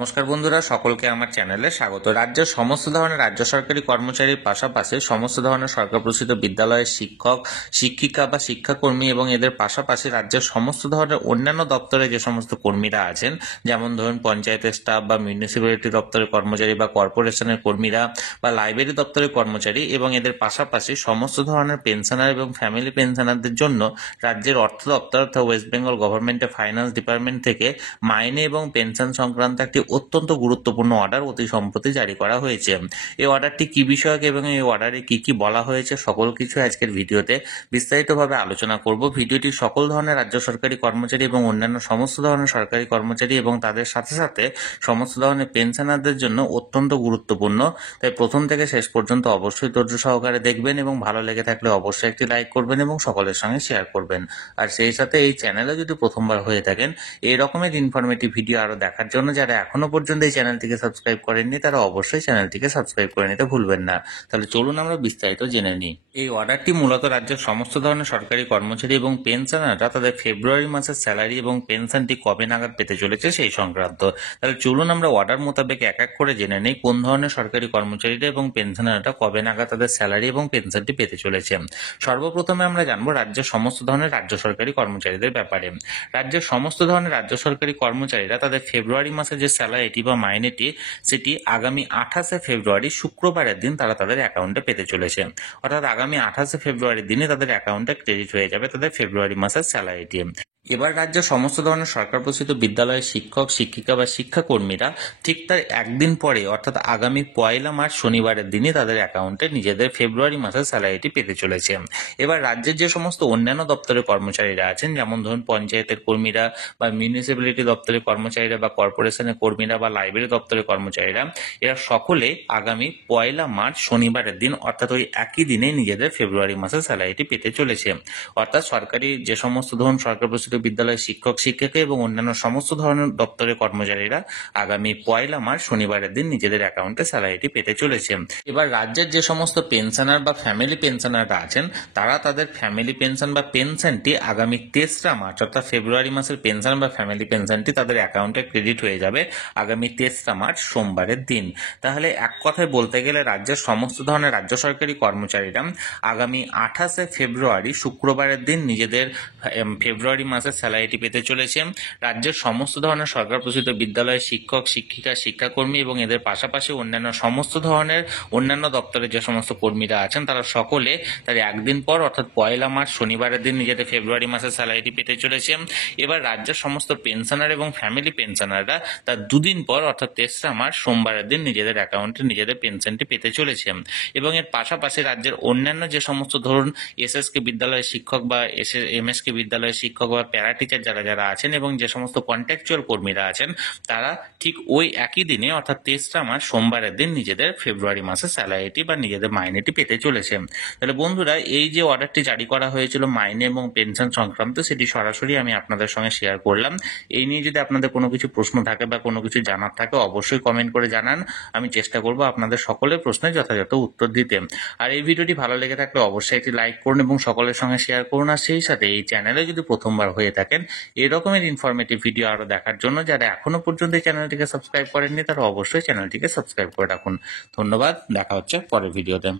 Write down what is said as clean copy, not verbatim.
নমস্কার বন্ধুরা, সকলকে আমার চ্যানেলে স্বাগত। রাজ্যের সমস্ত ধরনের রাজ্য সরকারি কর্মচারীর পাশাপাশি সমস্ত ধরনের সরকার প্রসূত বিদ্যালয়ের শিক্ষক, শিক্ষিকা বা শিক্ষাকর্মী এবং এদের পাশাপাশি রাজ্যের সমস্ত ধরনের অন্যান্য দপ্তরে যে সমস্ত কর্মীরা আছেন, যেমন ধরুন পঞ্চায়েতের স্টাফ বা মিউনিসিপ্যালিটি দপ্তরের কর্মচারী বা কর্পোরেশনের কর্মীরা বা লাইব্রেরি দপ্তরের কর্মচারী এবং এদের পাশাপাশি সমস্ত ধরনের পেনশনার এবং ফ্যামিলি পেনশনারদের জন্য রাজ্যের অর্থ দপ্তর অর্থাৎ ওয়েস্ট বেঙ্গল গভর্নমেন্টের ফাইন্যান্স ডিপার্টমেন্ট থেকে মাইনে এবং পেনশন সংক্রান্ত একটি অত্যন্ত গুরুত্বপূর্ণ অর্ডার অতি সম্প্রতি জারি করা হয়েছে। এই অর্ডারটি কি বিষয়ক এবং এই অর্ডারে কি কি বলা হয়েছে সকল কিছু আজকের ভিডিওতে বিস্তারিতভাবে আলোচনা করব। ভিডিওটি সকল ধরনের রাজ্য সরকারি কর্মচারী এবং অন্যান্য সমস্ত ধরনের সরকারি কর্মচারী এবং তাদের সাথে সাথে সমস্ত ধরনের পেনশনারদের জন্য অত্যন্ত গুরুত্বপূর্ণ। তাই প্রথম থেকে শেষ পর্যন্ত অবশ্যই ধৈর্য সহকারে দেখবেন এবং ভালো লেগে থাকলে অবশ্যই একটি লাইক করবেন এবং সকলের সঙ্গে শেয়ার করবেন। আর সেই সাথে এই চ্যানেলে যদি প্রথমবার হয়ে থাকেন এই রকমের ইনফরমেটিভ ভিডিও আরো দেখার জন্য যারা এখনো পর্যন্ত এই চ্যানেলটিকে সাবস্ক্রাইব করেননি তারা অবশ্যই চ্যানেলটিকে সাবস্ক্রাইব করে নিতে ভুলবেন না। তাহলে চলুন আমরা বিস্তারিত জেনে নিই। এই অর্ডারটি মূলত রাজ্যের সমস্ত ধরনের সরকারি কর্মচারী এবং পেনশনাররা তাদের ফেব্রুয়ারি মাসের স্যালারি এবং পেনশনটি কবে নাগাদ পেতে চলেছে সেই সংক্রান্ত। তাহলে চলুন আমরা অর্ডার মোতাবেক এক এক করে জেনে নিই কোন ধরনের সরকারি কর্মচারীরা এবং পেনশনাররা কবে নাগাদ তাদের স্যালারি এবং পেনশনটি পেতে চলেছে। সর্বপ্রথমে আমরা জানবো রাজ্যের সমস্ত ধরনের রাজ্য সরকারি কর্মচারীদের ব্যাপারে। রাজ্যের সমস্ত ধরনের রাজ্য সরকারি কর্মচারীরা তাদের ফেব্রুয়ারি মাসে যে স্যালারিটি বা মাইনেটি সেটি আগামী 28শে ফেব্রুয়ারি শুক্রবারের দিন তারা তাদের অ্যাকাউন্টে পেতে চলেছে। অর্থাৎ আগামী 28শে ফেব্রুয়ারির দিনে তাদের অ্যাকাউন্টে ক্রেডিট হয়ে যাবে তাদের ফেব্রুয়ারি মাসের স্যালারিটি। এবার রাজ্যের সমস্ত ধরনের সরকার প্রসূত বিদ্যালয়ের শিক্ষক, শিক্ষিকা বা শিক্ষাকর্মীরা ঠিক তার একদিন পরে অর্থাৎ আগামী 1 মার্চ শনিবারের দিনে তাদের অ্যাকাউন্টে নিজেদের ফেব্রুয়ারি মাসের স্যালারিটি পেতে চলেছে। এবার রাজ্যের যে সমস্ত অন্যান্য দপ্তরের কর্মচারীরা আছেন, যেমন ধরুন পঞ্চায়েতের কর্মীরা বা মিউনিসিপ্যালিটি দপ্তরের কর্মচারীরা বা কর্পোরেশনের কর্মীরা বা লাইব্রেরি দপ্তরের কর্মচারীরা, এরা সকলে আগামী 1 মার্চ শনিবারের দিন অর্থাৎ ওই একই দিনে নিজেদের ফেব্রুয়ারি মাসের স্যালারিটি পেতে চলেছে। অর্থাৎ সরকারি যে সমস্ত ধরুন সরকার প্রসূত বিদ্যালয়ের শিক্ষক, শিক্ষিকা এবং অন্যান্য সমস্ত ধরনের দপ্তরের কর্মচারীরা আগামী 1 মার্চ শনিবারের দিন নিজেদের অ্যাকাউন্টে স্যালারিটি পেতে চলেছে। এবার রাজ্যের যে সমস্ত পেনশনার বা ফ্যামিলি পেনশনাররা আছেন তারা তাদের ফ্যামিলি পেনশন বা পেনশনটি আগামী 23 মার্চ অর্থাৎ ফেব্রুয়ারি মাসের পেনশন বা ফ্যামিলি পেনশনটি তাদের অ্যাকাউন্টে ক্রেডিট হয়ে যাবে আগামী 23 মার্চ সোমবারের দিন। তাহলে এক কথায় বলতে গেলে রাজ্যের সমস্ত ধরনের রাজ্য সরকারি কর্মচারীরা আগামী 28শে ফেব্রুয়ারি শুক্রবারের দিন নিজেদের ফেব্রুয়ারি মাসের স্যালারিটি পেতে চলেছে। রাজ্যের সমস্ত ধরনের সরকার প্রসূত বিদ্যালয়ের শিক্ষক, শিক্ষিকা, শিক্ষাকর্মী এবং এদের পাশাপাশি অন্যান্য সমস্ত ধরনের অন্যান্য দপ্তরের যে সমস্ত কর্মীরা আছেন তারা সকলে তার একদিন পর অর্থাৎ 1 মার্চ শনিবারের দিন নিজেদের ফেব্রুয়ারি মাসের স্যালারিটি পেতে চলেছে। এবার রাজ্যের সমস্ত পেনশনার এবং ফ্যামিলি পেনশনাররা তার দুদিন পর অর্থাৎ 23 মার্চ সোমবারের দিন নিজেদের অ্যাকাউন্টে নিজেদের পেনশনটি পেতে চলেছে। এবং এর পাশাপাশি রাজ্যের অন্যান্য যে সমস্ত ধরুন এসএসকে বিদ্যালয়ের শিক্ষক বা এমএসকে বিদ্যালয়ের শিক্ষক বা প্যারা টিচার যারা আছেন এবং যে সমস্ত কন্ট্রাকচুয়াল কর্মীরা আছেন তারা ঠিক ওই একই দিনে অর্থাৎ 23 মার্চ সোমবারের দিন নিজেদের ফেব্রুয়ারি মাসের স্যালারিটি বা নিজেদের মাইনেটি পেতে চলেছে। তাহলে বন্ধুরা, এই যে অর্ডারটি জারি করা হয়েছিল মাইনে এবং পেনশন সংক্রান্ত সেটি সরাসরি আমি আপনাদের সঙ্গে শেয়ার করলাম। এই নিয়ে যদি আপনাদের কোনো কিছু প্রশ্ন থাকে বা কোনো কিছু জানার থাকে অবশ্যই কমেন্ট করে জানান। আমি চেষ্টা করব আপনাদের সকলের প্রশ্নের যথাযথ উত্তর দিতে। আর এই ভিডিওটি ভালো লেগে থাকলে অবশ্যই একটি লাইক করুন এবং সকলের সঙ্গে শেয়ার করুন। আর সেই সাথে এই চ্যানেলে যদি প্রথমবার হয়ে থাকেন এই রকমের ইনফরমেটিভ ভিডিও আরো দেখার জন্য যারা এখনো পর্যন্ত এই চ্যানেলটিকে সাবস্ক্রাইব করেননি তারা অবশ্যই চ্যানেলটিকে সাবস্ক্রাইব করে রাখুন। ধন্যবাদ, দেখা হচ্ছে পরের ভিডিওতে।